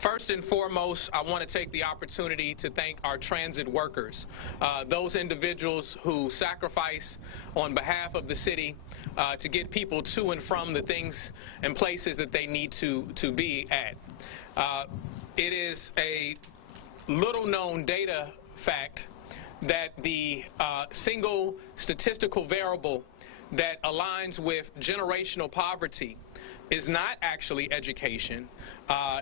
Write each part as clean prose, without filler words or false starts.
First and foremost, I want to take the opportunity to thank our transit workers, those individuals who sacrifice on behalf of the city to get people to and from the things and places that they need to be at. It is a little-known data fact that the single statistical variable that aligns with generational poverty is not actually education.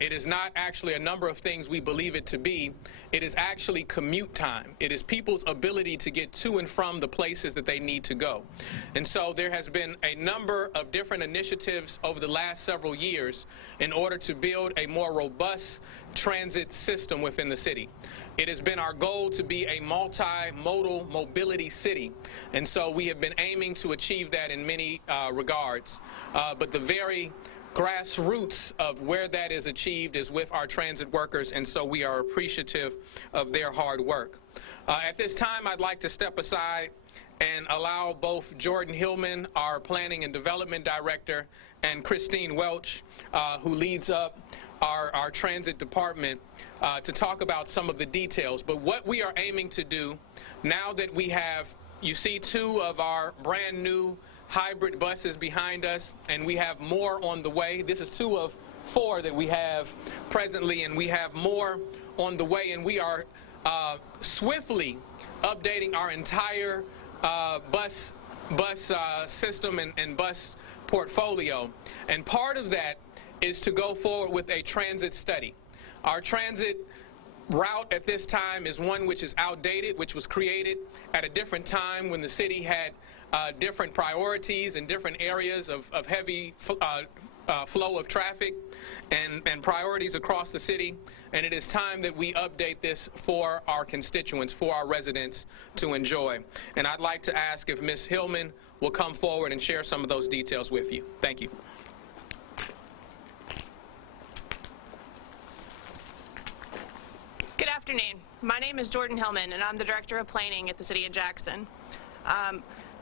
It is not actually a number of things we believe it to be. It is actually commute time. It is people's ability to get to and from the places that they need to go. And so there has been a number of different initiatives over the last several years in order to build a more robust transit system within the city. It has been our goal to be a multimodal mobility city, and so we have been aiming to achieve that in many regards. But the very grassroots of where that is achieved is with our transit workers, and so we are appreciative of their hard work. At this time, I'd like to step aside and allow both Jordan Hillman, our Planning and Development Director, and Christine Welch, who leads up our transit department, to talk about some of the details. But what we are aiming to do, now that we have, you see two of our brand new hybrid buses behind us, and we have more on the way. This is 2 of 4 that we have presently, and we have more on the way, and we are swiftly updating our entire bus system and bus portfolio. And part of that is to go forward with a transit study. Our transit route at this time is one which is outdated, which was created at a different time when the city had different priorities in different areas of heavy flow of traffic and priorities across the city. And it is time that we update this for our constituents, for our residents to enjoy. And I'd like to ask if Ms. Hillman will come forward and share some of those details with you. Thank you. Good afternoon. My name is Jordan Hillman, and I'm the Director of Planning at the City of Jackson.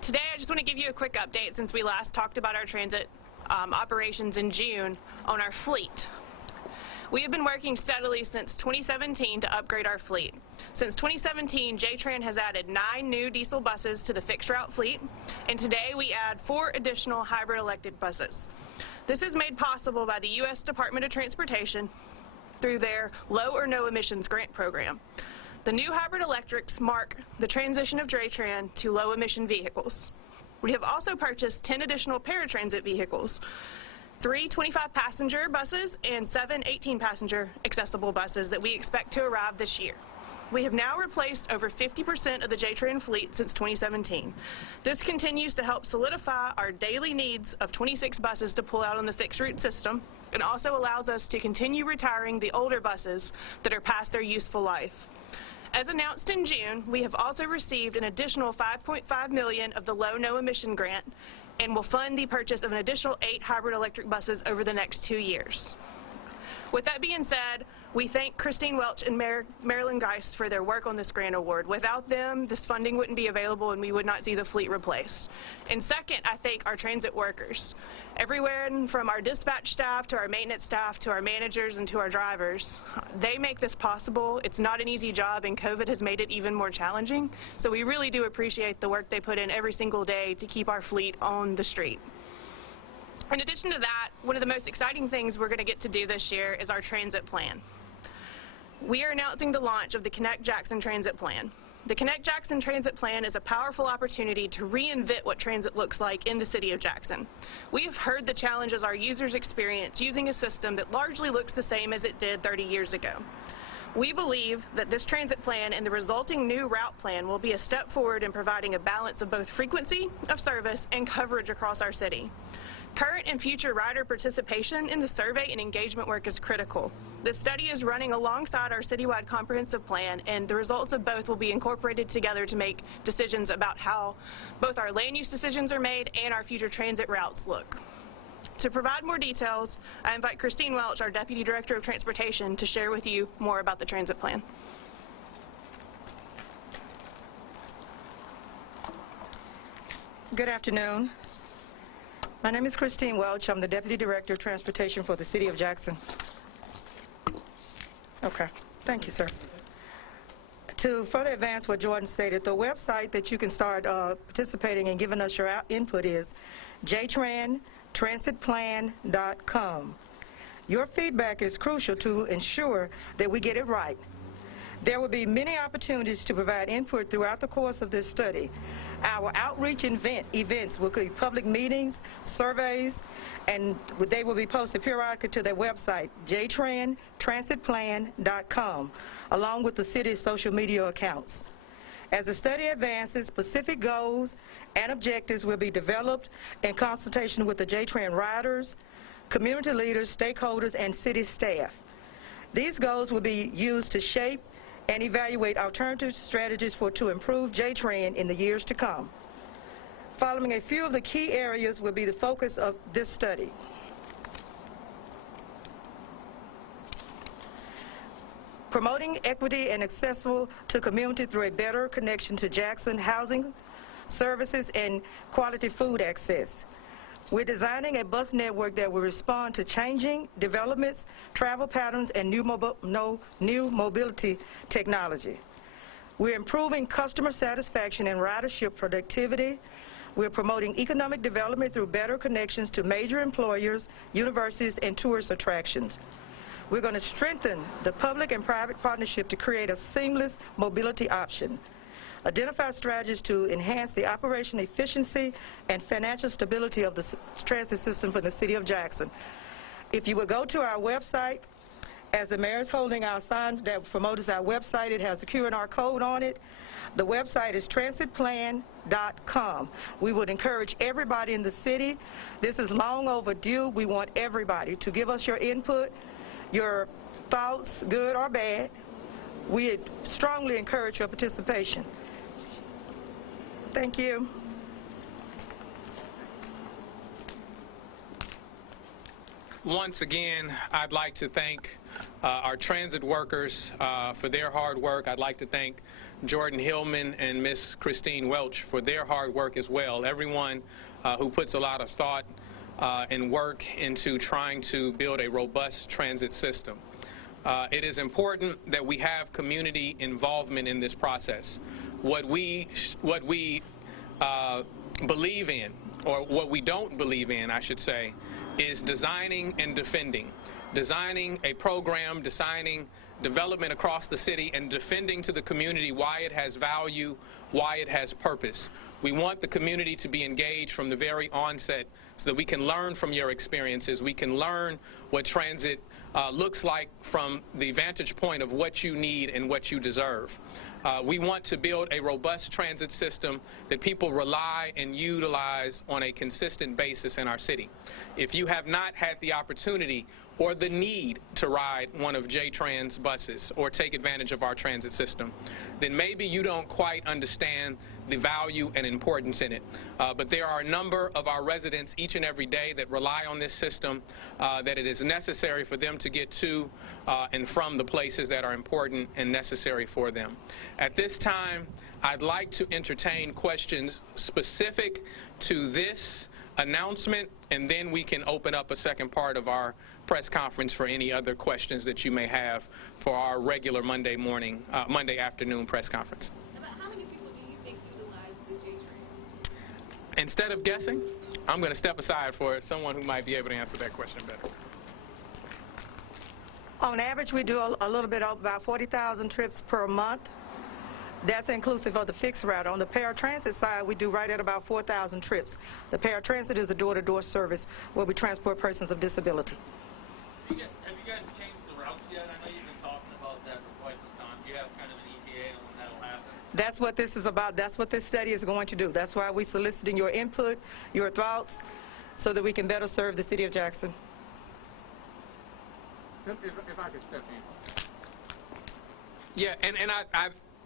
Today I just want to give you a quick update since we last talked about our transit operations in June on our fleet. We have been working steadily since 2017 to upgrade our fleet. Since 2017, JTRAN has added 9 new diesel buses to the fixed route fleet, and today we add 4 additional hybrid electric buses. This is made possible by the U.S. Department of Transportation through their low or no emissions grant program. The new hybrid electrics mark the transition of JTRAN to low emission vehicles. We have also purchased 10 additional paratransit vehicles, 3 25-passenger buses and 7 18-passenger accessible buses that we expect to arrive this year. We have now replaced over 50% of the JTRAN fleet since 2017. This continues to help solidify our daily needs of 26 buses to pull out on the fixed route system, and also allows us to continue retiring the older buses that are past their useful life. As announced in June, we have also received an additional $5.5 million of the low no emission grant and will fund the purchase of an additional 8 hybrid electric buses over the next 2 years. With that being said, we thank Christine Welch and Marilyn Geist for their work on this grant award. Without them, this funding wouldn't be available and we would not see the fleet replaced. And second, I thank our transit workers. Everywhere from our dispatch staff to our maintenance staff to our managers and to our drivers, they make this possible. It's not an easy job, and COVID has made it even more challenging. So we really do appreciate the work they put in every single day to keep our fleet on the street. In addition to that, one of the most exciting things we're going to get to do this year is our transit plan. We are announcing the launch of the Connect Jackson Transit Plan. The Connect Jackson Transit Plan is a powerful opportunity to reinvent what transit looks like in the City of Jackson. We have heard the challenges our users experience using a system that largely looks the same as it did 30 years ago. We believe that this transit plan and the resulting new route plan will be a step forward in providing a balance of both frequency of service and coverage across our city. Current and future rider participation in the survey and engagement work is critical. This study is running alongside our citywide comprehensive plan, and the results of both will be incorporated together to make decisions about how both our land use decisions are made and our future transit routes look. To provide more details, I invite Christine Welch, our Deputy Director of Transportation, to share with you more about the transit plan. Good afternoon. My name is Christine Welch. I'm the Deputy Director of Transportation for the City of Jackson. Okay. Thank you, sir. To further advance what Jordan stated, the website that you can start participating and giving us your input is jtransitplan.com. Your feedback is crucial to ensure that we get it right. There will be many opportunities to provide input throughout the course of this study. Our outreach events will be public meetings, surveys, and they will be posted periodically to their website, jtransitplan.com, along with the city's social media accounts. As the study advances, specific goals and objectives will be developed in consultation with the JTRAN riders, community leaders, stakeholders, and city staff. These goals will be used to shape and evaluate alternative strategies to improve JTRAN in the years to come. Following a few of the key areas will be the focus of this study. Promoting equity and accessible to community through a better connection to Jackson housing, services, and quality food access. We're designing a bus network that will respond to changing developments, travel patterns, and new mobility technology. We're improving customer satisfaction and ridership productivity. We're promoting economic development through better connections to major employers, universities, and tourist attractions. We're going to strengthen the public and private partnership to create a seamless mobility option. Identify strategies to enhance the operation efficiency and financial stability of the transit system for the City of Jackson. If you would go to our website, as the mayor is holding our sign that promotes our website, it has the QR code on it. The website is transitplan.com. We would encourage everybody in the city. This is long overdue. We want everybody to give us your input, your thoughts, good or bad. We strongly encourage your participation. Thank you. Once again, I'd like to thank our transit workers for their hard work. I'd like to thank Jordan Hillman and Miss Christine Welch for their hard work as well. Everyone who puts a lot of thought and work into trying to build a robust transit system. It is important that we have community involvement in this process. What we believe in, or what we don't believe in, I should say, is designing and defending. Designing a program, designing development across the city, and defending to the community why it has value, why it has purpose. We want the community to be engaged from the very onset so that we can learn from your experiences. We can learn what transit looks like from the vantage point of what you need and what you deserve. We want to build a robust transit system that people rely and utilize on a consistent basis in our city. If you have not had the opportunity or the need to ride one of JTRAN's buses or take advantage of our transit system, then maybe you don't quite understand the value and importance in it. But there are a number of our residents each and every day that rely on this system, that it is necessary for them to get to and from the places that are important and necessary for them. At this time, I'd like to entertain questions specific to this announcement, and then we can open up a second part of our press conference for any other questions that you may have for our regular Monday afternoon press conference. About how many people do you think utilize the JTRAN? Instead of guessing, I'm going to step aside for someone who might be able to answer that question better. On average, we do a little bit of about 40,000 trips per month. That's inclusive of the fixed route. On the paratransit side, we do right at about 4,000 trips. The paratransit is the door-to-door service where we transport persons of disability. Have you guys changed the routes yet? I know you've been talking about that for quite some time. Do you have kind of an ETA on when that'll happen? That's what this is about. That's what this study is going to do. That's why we're soliciting your input, your thoughts, so that we can better serve the City of Jackson. If I could step in. Yeah, and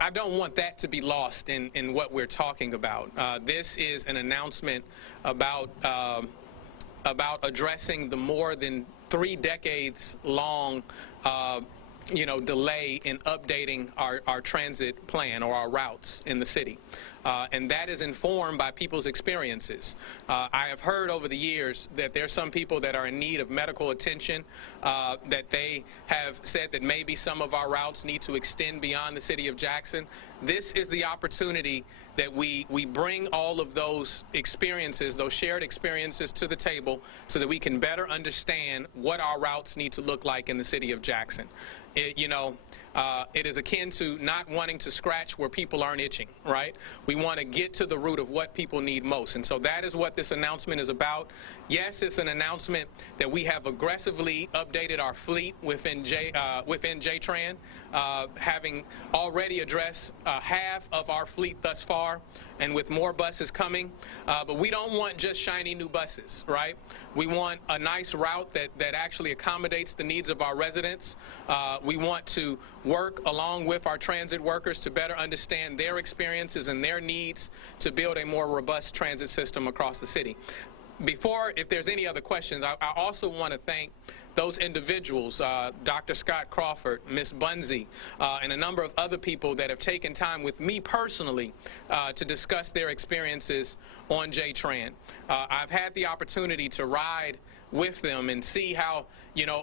I don't want that to be lost in what we're talking about. This is an announcement about addressing the more than 3 decades long delay in updating our transit plan or our routes in the city. and that is informed by people's experiences. I have heard over the years that there's some people that are in need of medical attention, that they have said that maybe some of our routes need to extend beyond the city of Jackson. This is the opportunity that we bring all of those experiences, those shared experiences, to the table so that we can better understand what our routes need to look like in the city of Jackson. It is akin to not wanting to scratch where people aren't itching, right? We want to get to the root of what people need most. And so that is what this announcement is about. Yes, it's an announcement that we have aggressively updated our fleet within JTRAN, having already addressed half of our fleet thus far, and with more buses coming. But we don't want just shiny new buses, right? We want a nice route that actually accommodates the needs of our residents. We want to work along with our transit workers to better understand their experiences and their needs to build a more robust transit system across the city. If there's any other questions, I also want to thank those individuals, Dr. Scott Crawford, Ms. Bunzy, and a number of other people that have taken time with me personally to discuss their experiences on JTRAN. I've had the opportunity to ride with them and see how,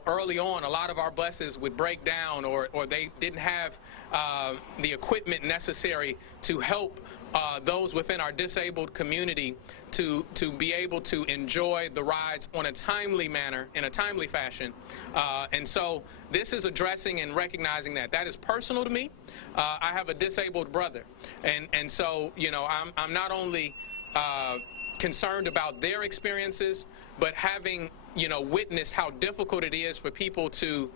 early on a lot of our buses would break down or they didn't have the equipment necessary to help those within our disabled community to be able to enjoy the rides on a timely manner, in a timely fashion. And so this is addressing and recognizing that. That is personal to me. I have a disabled brother. And so, I'm not only concerned about their experiences, but having witness how difficult it is for people to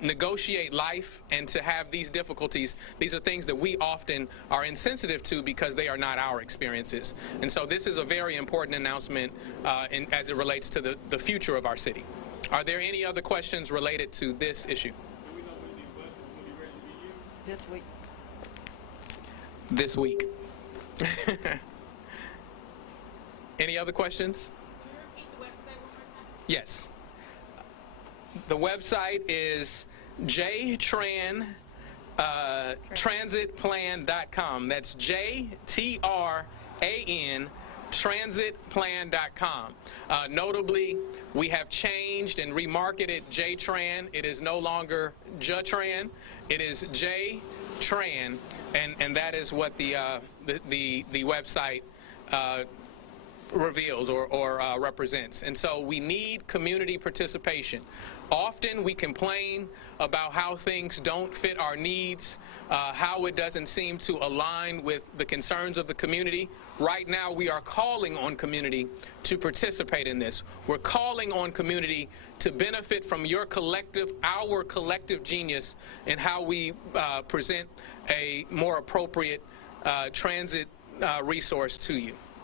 negotiate life and to have these difficulties. These are things that we often are insensitive to because they are not our experiences. And so this is a very important announcement as it relates to the future of our city. Are there any other questions related to this issue? Do we know when these buses will be ready to be used? This week. This week. Any other questions? Can you repeat the website one more time? Yes. The website is JTRAN transitplan.com. That's JTRAN transitplan.com. Notably, we have changed and remarketed JTRAN. It is no longer JTRAN. It is JTRAN, and that is what the website reveals or represents. And so we need community participation. Often we complain about how things don't fit our needs, how it doesn't seem to align with the concerns of the community. Right now we are calling on community to participate in this. We're calling on community to benefit from our collective genius in how we present a more appropriate transit resource to you.